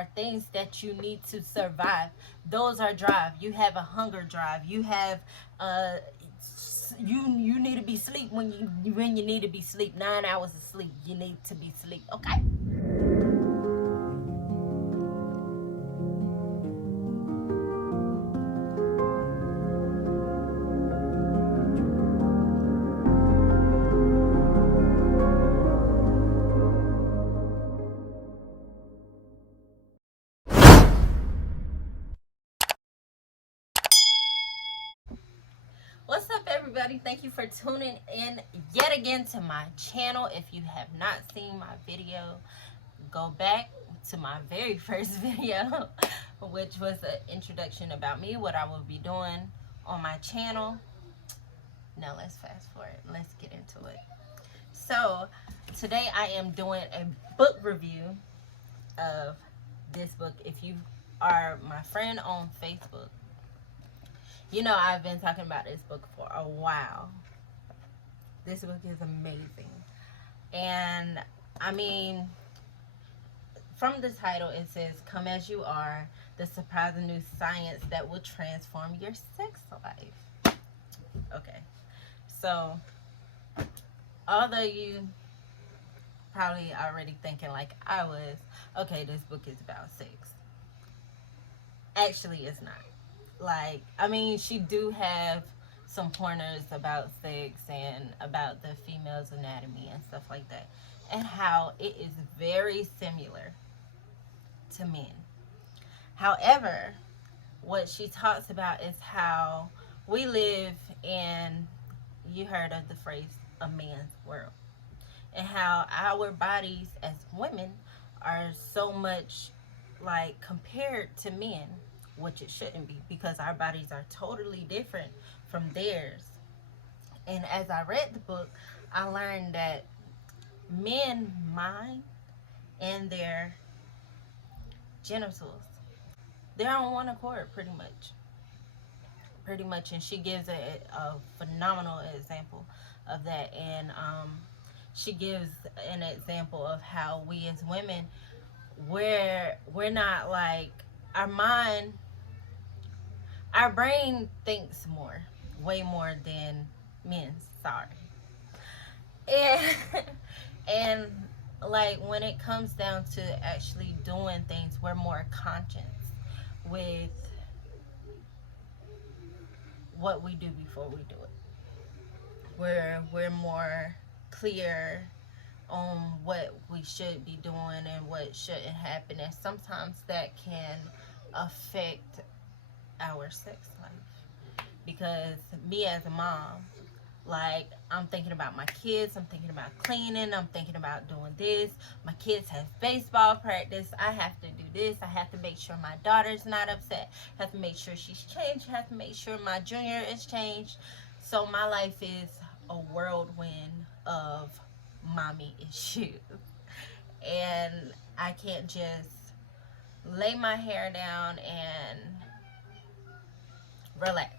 are things that you need to survive. Those are drive. You have a hunger drive. You have uh you need to be sleep when you need to be sleep. 9 hours of sleep. You need to be sleep. Okay. What's up, everybody? Thank you for tuning in yet again to my channel. If you have not seen my video, go back to my very first video, which was an introduction about me, what I will be doing on my channel. Now let's fast forward. Let's get into it. So today I am doing a book review of this book. If you are my friend on Facebook, you know I've been talking about this book for a while. This book is amazing. And I mean, from the title it says, "Come As You Are, the surprising new science that will transform your sex life." Okay. So, although you probably already thinking like I was, okay, this book is about sex. Actually, it's not. Like, I mean, she do have some pointers about sex and about the female's anatomy and stuff like that, and how it is very similar to men. However, what she talks about is how we live in, you heard of the phrase, a man's world, and how our bodies as women are so much like compared to men, which it shouldn't be, because our bodies are totally different from theirs. And as I read the book, I learned that men mind and their genitals, they're on one accord pretty much. And she gives a phenomenal example of that. And she gives an example of how we as women, we're not like, our mind, our brain thinks more, way more than men's. Sorry. And and like when it comes down to actually doing things, we're more conscious with what we do before we do it. We're more clear on what we should be doing and what shouldn't happen, and sometimes that can affect our sex life. Because me as a mom, like, I'm thinking about my kids, I'm thinking about cleaning, I'm thinking about doing this. My kids have baseball practice, I have to do this, I have to make sure my daughter's not upset, I have to make sure she's changed, I have to make sure my junior is changed. So my life is a whirlwind of mommy issues. And I can't just lay my hair down and relax.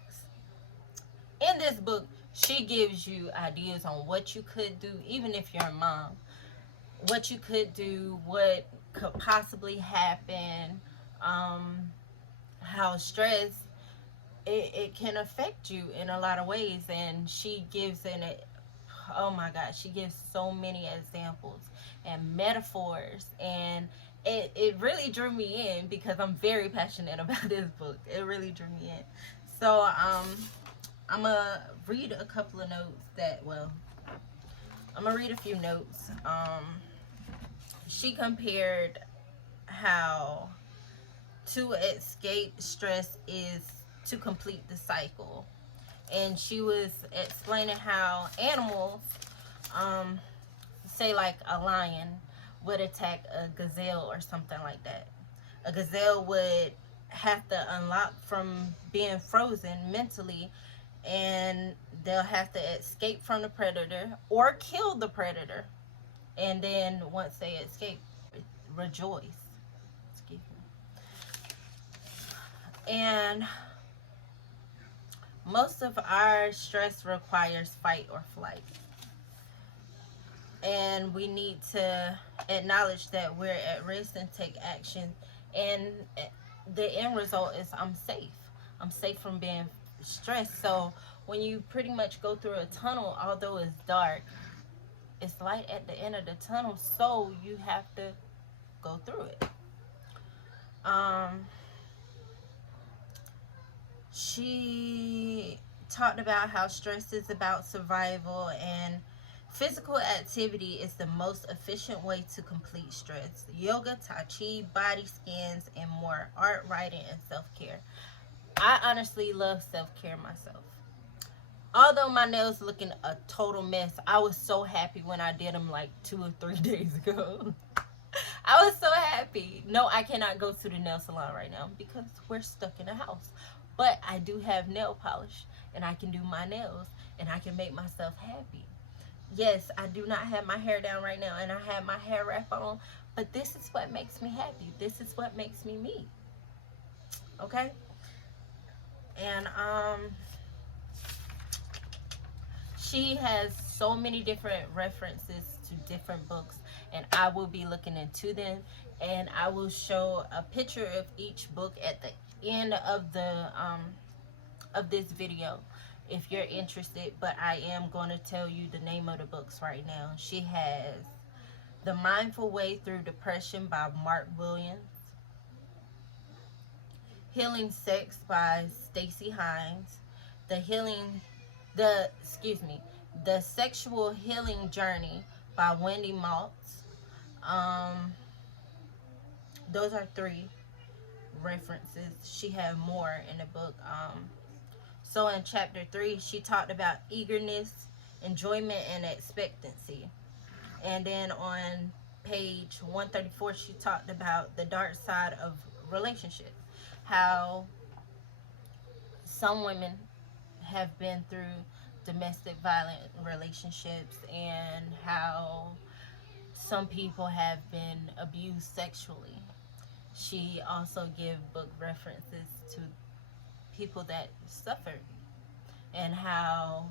In this book, she gives you ideas on what you could do, even if you're a mom. What you could do, what could possibly happen, how stress, it can affect you in a lot of ways. And she gives in it, oh my God, she gives so many examples and metaphors. And it really drew me in because I'm very passionate about this book. It really drew me in. So, I'm gonna read a couple of notes that, well, I'm gonna read a few notes. She compared how to escape stress is to complete the cycle. And she was explaining how animals, say like a lion, would attack a gazelle or something like that. A gazelle would have to unlock from being frozen mentally, and they'll have to escape from the predator or kill the predator. And then once they escape, rejoice. Excuse me. And most of our stress requires fight or flight. And we need to acknowledge that we're at risk and take action and the end result is I'm safe. I'm safe from being stressed. So when you pretty much go through a tunnel, although it's dark, it's light at the end of the tunnel, so you have to go through it. She talked about how stress is about survival, and physical activity is the most efficient way to complete stress. Yoga, tai chi, body scans, and more. Art, writing, and self-care. I honestly love self-care myself. Although my nails looking a total mess, I was so happy when I did them like 2 or 3 days ago. I was so happy. No, I cannot go to the nail salon right now because we're stuck in the house. But I do have nail polish and I can do my nails and I can make myself happy. Yes, I do not have my hair down right now and I have my hair wrap on, but this is what makes me happy. This is what makes me me. Okay? And she has so many different references to different books, and I will be looking into them, and I will show a picture of each book at the end of this video if you're interested. But I am going to tell you the name of the books right now. She has The Mindful Way Through Depression by Mark Williams, Healing Sex by Stacy Hines, the healing the excuse me the Sexual Healing Journey by Wendy Maltz. um those are 3 references. She had more in the book. So in chapter 3 she talked about eagerness, enjoyment, and expectancy. And then on page 134 she talked about the dark side of relationships, how some women have been through domestic violent relationships, and how some people have been abused sexually. She also gave book references to people that suffered, and how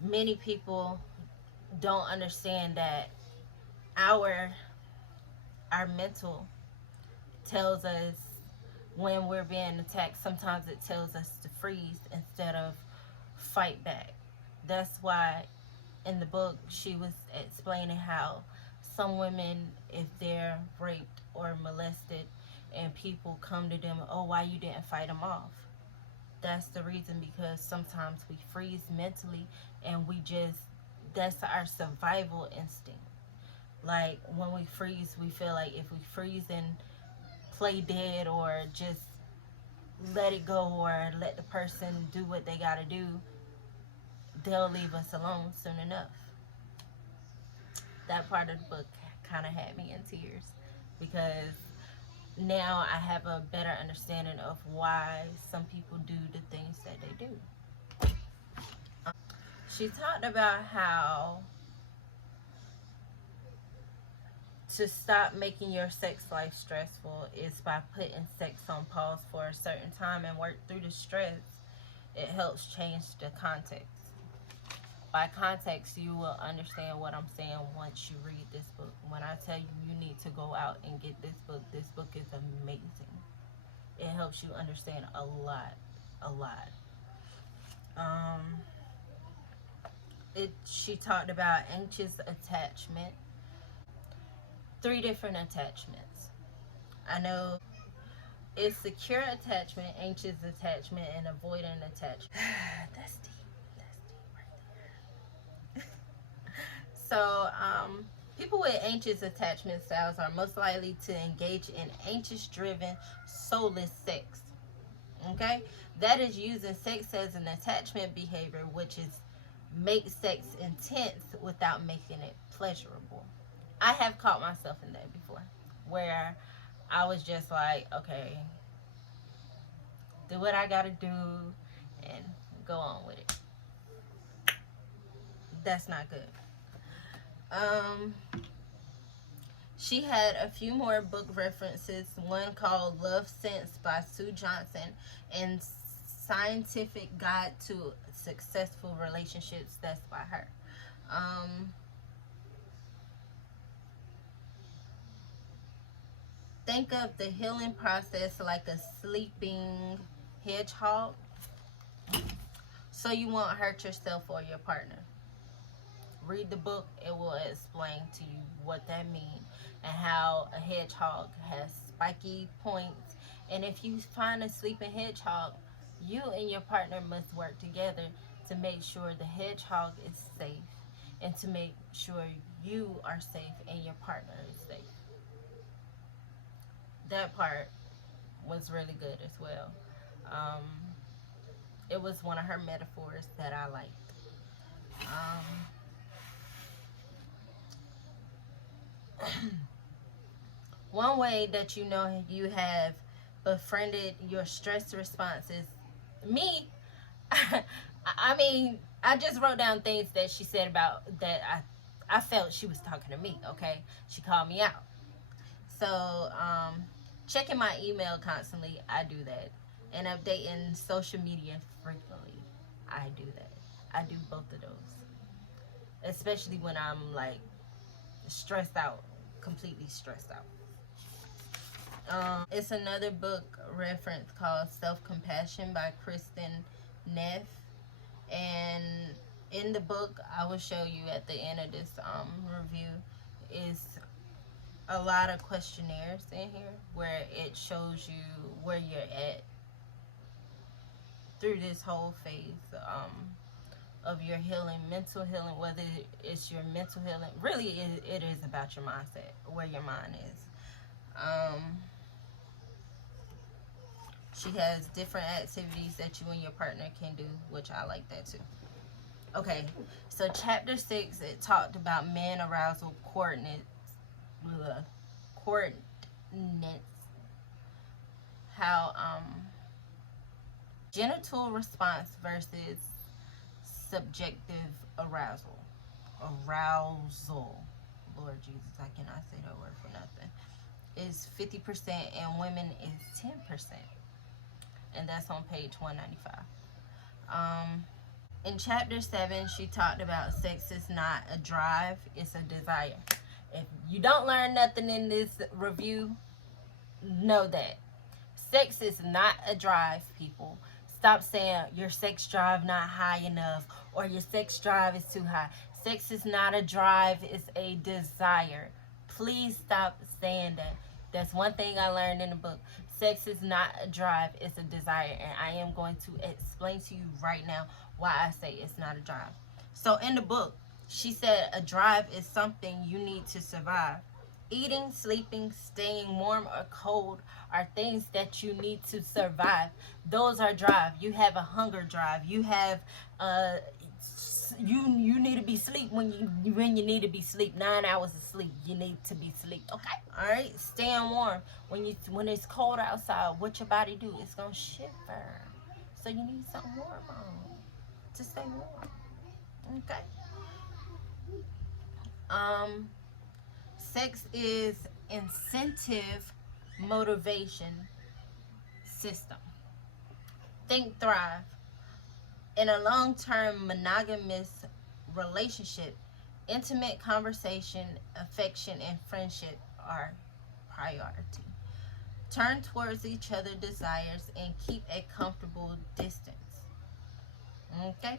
many people don't understand that our our mental tells us when we're being attacked. Sometimes it tells us to freeze instead of fight back. That's why in the book she was explaining how some women, if they're raped or molested and people come to them, oh, why you didn't fight them off? That's the reason, because sometimes we freeze mentally and we just, that's our survival instinct. Like when we freeze, we feel like if we freeze and play dead or just let it go or let the person do what they gotta do, they'll leave us alone soon enough. That part of the book kind of had me in tears, because now I have a better understanding of why some people do the things that they do. She talked about how to stop making your sex life stressful is by putting sex on pause for a certain time and work through the stress. It helps change the context. By context, you will understand what I'm saying once you read this book. When I tell you you need to go out and get this book is amazing. It helps you understand a lot, a lot. She talked about anxious attachment, 3 different attachments. I know it's secure attachment, anxious attachment, and avoidant attachment. That's deep. That's deep right there. So, people with anxious attachment styles are most likely to engage in anxious-driven, soulless sex. Okay, that is using sex as an attachment behavior, which is make sex intense without making it pleasurable. I have caught myself in that before, where I was just like, okay, do what I gotta do and go on with it. That's not good. She had a few more book references, one called Love Sense by Sue Johnson and Scientific Guide to Successful Relationships, that's by her. Think of the healing process like a sleeping hedgehog, so you won't hurt yourself or your partner. Read the book, it will explain to you what that means and how a hedgehog has spiky points. And if you find a sleeping hedgehog, you and your partner must work together to make sure the hedgehog is safe and to make sure you are safe and your partner is safe. That part was really good as well. Um, it was one of her metaphors that I liked. One way that you know you have befriended your stress responses, me, I mean, I just wrote down things that she said about that I felt she was talking to me, okay? She called me out. So, checking my email constantly, I do that. And updating social media frequently, I do that. I do both of those. Especially when I'm like stressed out, completely stressed out. It's another book reference called Self Compassion by Kristen Neff. And in the book, I will show you at the end of this review, is a lot of questionnaires in here where it shows you where you're at through this whole phase of your healing, mental healing, whether it's your mental healing. Really, it is about your mindset, where your mind is. She has different activities that you and your partner can do, which I like that too. Okay, so chapter 6, it talked about man arousal coordinates. Coordinates. How genital response versus subjective arousal. Arousal. Lord Jesus, I cannot say that word for nothing. Is 50% and women is 10%. And that's on page 195. In chapter 7, she talked about sex is not a drive, it's a desire. If you don't learn nothing in this review, know that. Sex is not a drive, people. Stop saying your sex drive not high enough or your sex drive is too high. Sex is not a drive, it's a desire. Please stop saying that. That's one thing I learned in the book. Sex is not a drive, it's a desire. And I am going to explain to you right now why I say it's not a drive. So in the book, she said a drive is something you need to survive. Eating, sleeping, staying warm or cold are things that you need to survive. Those are drive. You have a hunger drive. You have you need to be asleep when you need to be asleep. 9 hours of sleep. You need to be asleep. Okay. All right. Staying warm. When it's cold outside, what your body do? It's gonna shiver. So you need something warm on to stay warm. Okay. Sex is incentive motivation system. Think Thrive. In a long-term monogamous relationship, intimate conversation, affection, and friendship are priority. Turn towards each other's desires and keep a comfortable distance. Okay?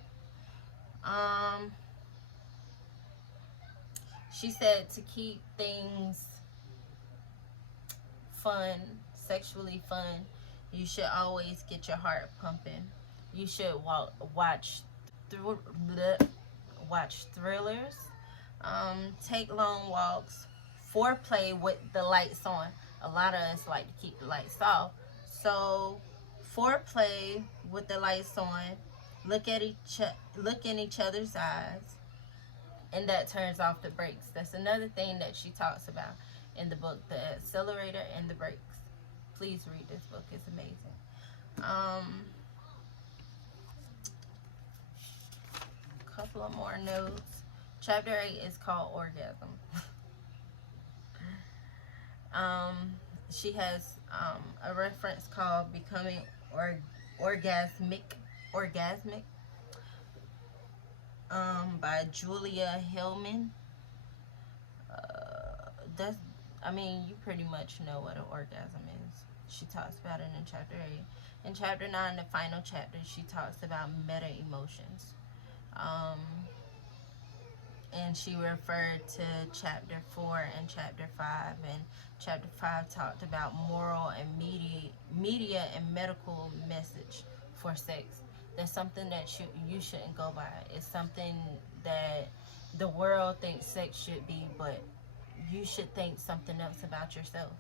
She said to keep things fun, sexually fun, you should always get your heart pumping. You should watch thrillers, take long walks, foreplay with the lights on. A lot of us like to keep the lights off, so foreplay with the lights on. Look in each other's eyes, and that turns off the brakes. That's another thing that she talks about in the book, the accelerator and the brakes. Please read this book, it's amazing. Couple of more notes. Chapter 8 is called Orgasm. She has a reference called Becoming Orgasmic by Julia Hillman. That's I mean, you pretty much know what an orgasm is. She talks about it in chapter 8. In chapter 9, the final chapter, she talks about meta emotions. Um, and she referred to chapter 4 and chapter 5. And chapter 5 talked about moral and media and medical message for sex. That's something that you shouldn't go by. It's something that the world thinks sex should be, but you should think something else about yourself.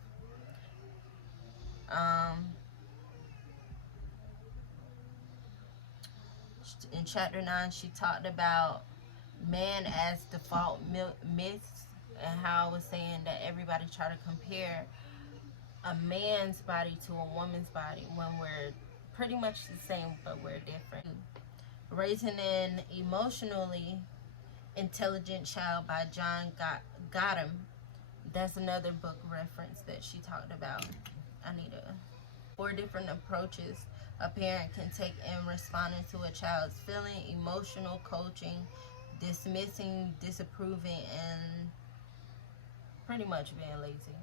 In chapter 9, she talked about man as default myths, and how I was saying that everybody try to compare a man's body to a woman's body when we're pretty much the same, but we're different. Raising an Emotionally Intelligent Child by John Gottman. That's another book reference that she talked about. I need 4 different approaches a parent can take in responding to a child's feeling: emotional coaching, dismissing, disapproving, and pretty much being lazy.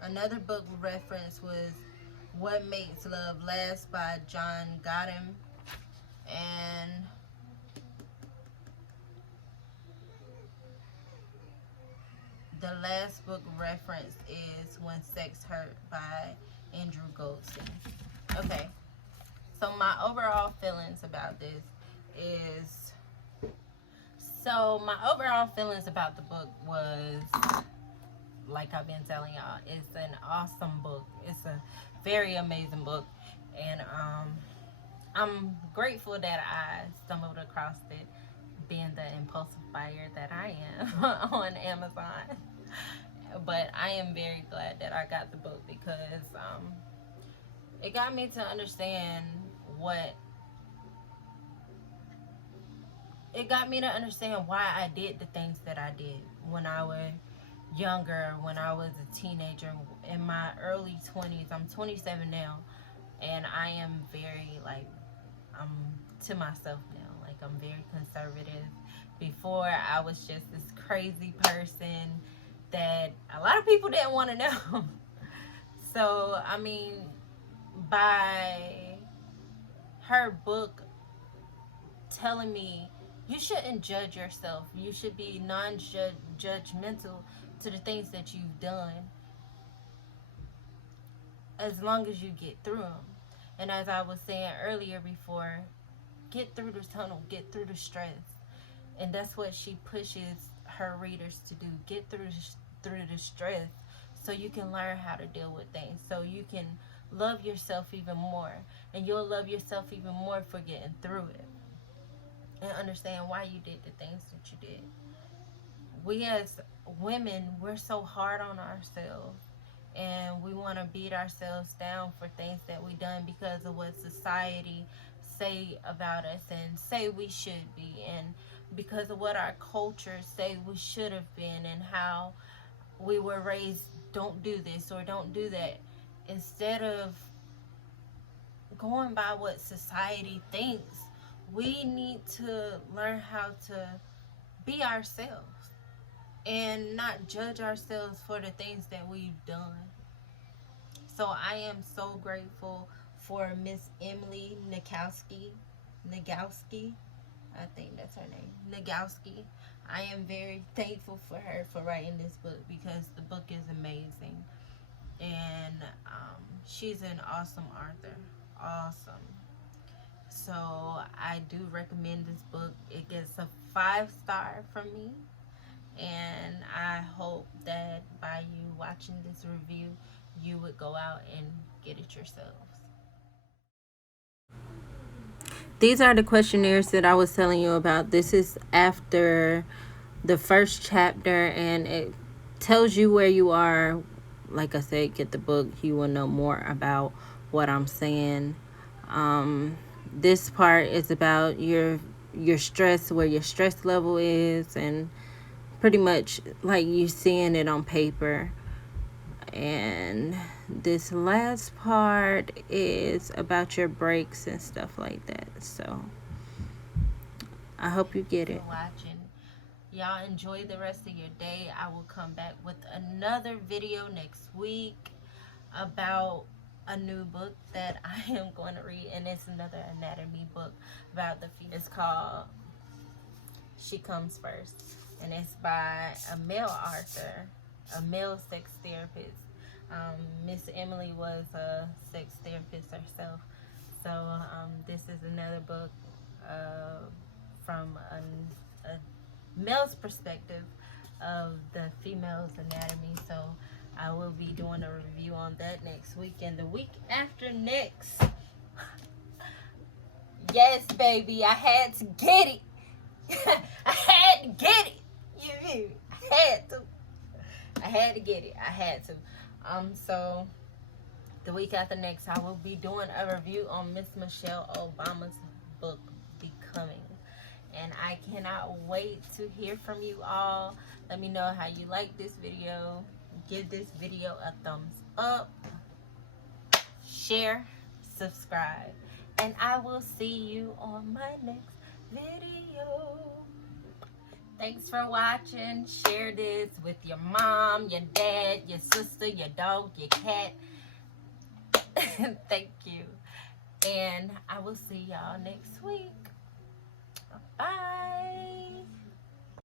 Another book reference was What Makes Love Last by John Gottman. And the last book reference is When Sex Hurt by Andrew Goldstein. Okay, so my overall feelings about this is, my overall feelings about the book was, like I've been telling y'all, it's an awesome book. It's a very amazing book, and I'm grateful that I stumbled across it, being the impulsive buyer that I am on Amazon. But I am very glad that I got the book, because it got me to understand why I did the things that I did when I was younger, when I was a teenager, in my early 20s. I'm 27 now, and I am very, I'm to myself now. I'm very conservative. Before, I was just this crazy person that a lot of people didn't want to know. So, I mean, by her book telling me you shouldn't judge yourself, you should be non-judgmental to the things that you've done, as long as you get through them. And as I was saying earlier before, get through the tunnel, get through the stress. And that's what she pushes her readers to do. Get through the stress, so you can learn how to deal with things, so you can love yourself even more. And you'll love yourself even more for getting through it, and understand why you did the things that you did. We as women, we're so hard on ourselves, and we want to beat ourselves down for things that we done because of what society say about us and say we should be, and because of what our culture say we should have been, and how we were raised, don't do this or don't do that. Instead of going by what society thinks, we need to learn how to be ourselves and not judge ourselves for the things that we've done. So I am so grateful for Miss Emily Nagoski. I think that's her name, Nagoski. I am very thankful for her for writing this book, because the book is amazing, and she's an awesome author. Awesome. So I do recommend this book. It gets a 5-star from me, and I hope that by you watching this review, you would go out and get it yourselves. These are the questionnaires that I was telling you about. This is after the first chapter, and it tells you where you are. Like I said, get the book. You will know more about what I'm saying. This part is about your stress, where your stress level is, and pretty much like you seeing it on paper. And this last part is about your breaks and stuff like that. So I hope you get it. Watching. Y'all enjoy the rest of your day. I will come back with another video next week about a new book that I am going to read, and it's another anatomy book about the female. It's called She Comes First, and it's by a male author, a male sex therapist. Miss Emily was a sex therapist herself, so this is another book from a male's perspective of the female's anatomy. So I will be doing a review on that next week, and the week after next. Yes, baby, I had to get it. I had to get it. You hear me? I had to get it. I had to. So the week after next, I will be doing a review on Miss Michelle Obama's book, Becoming. And I cannot wait to hear from you all. Let me know how you like this video. Give this video a thumbs up. Share, subscribe. And I will see you on my next video. Thanks for watching. Share this with your mom, your dad, your sister, your dog, your cat. Thank you. And I will see y'all next week. Bye.